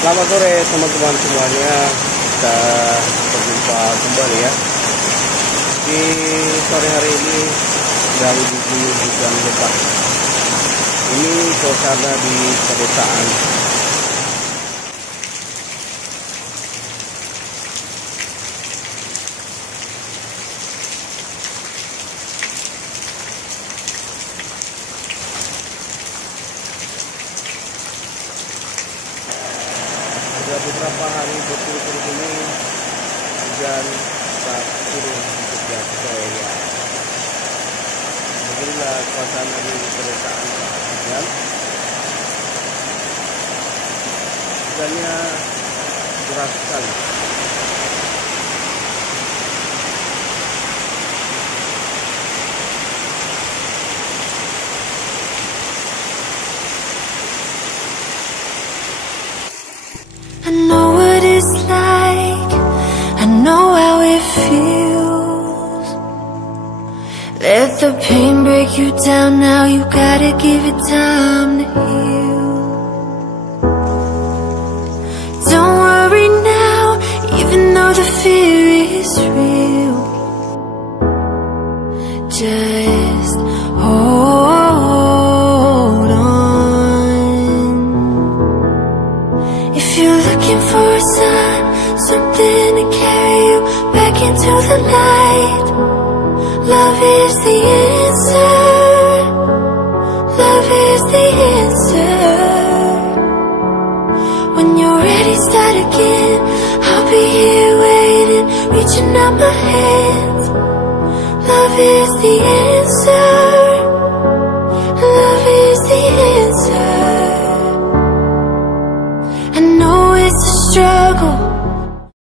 Selamat sore teman-teman semuanya. Kita berjumpa kembali ya. Di sore hari ini sedang diguyur hujan lebat. Ini suasana di pedesaan. Sudah beberapa hari berturut-turut ini hujan saat turun di setiap sorenya. Beginilah suasana di pedesaan saat hujan. Hujannya deras sekali. I know what it's like, I know how it feels. Let the pain break you down now, you gotta give it time to heal. Don't worry now, even though the fear is real. Just hold on. If you're looking for a sign, something to carry you back into the light, love is the answer. Love is the answer. When you're ready, start again. I'll be here waiting, reaching out my hands. Love is the answer. Love is the answer. I know it's a struggle,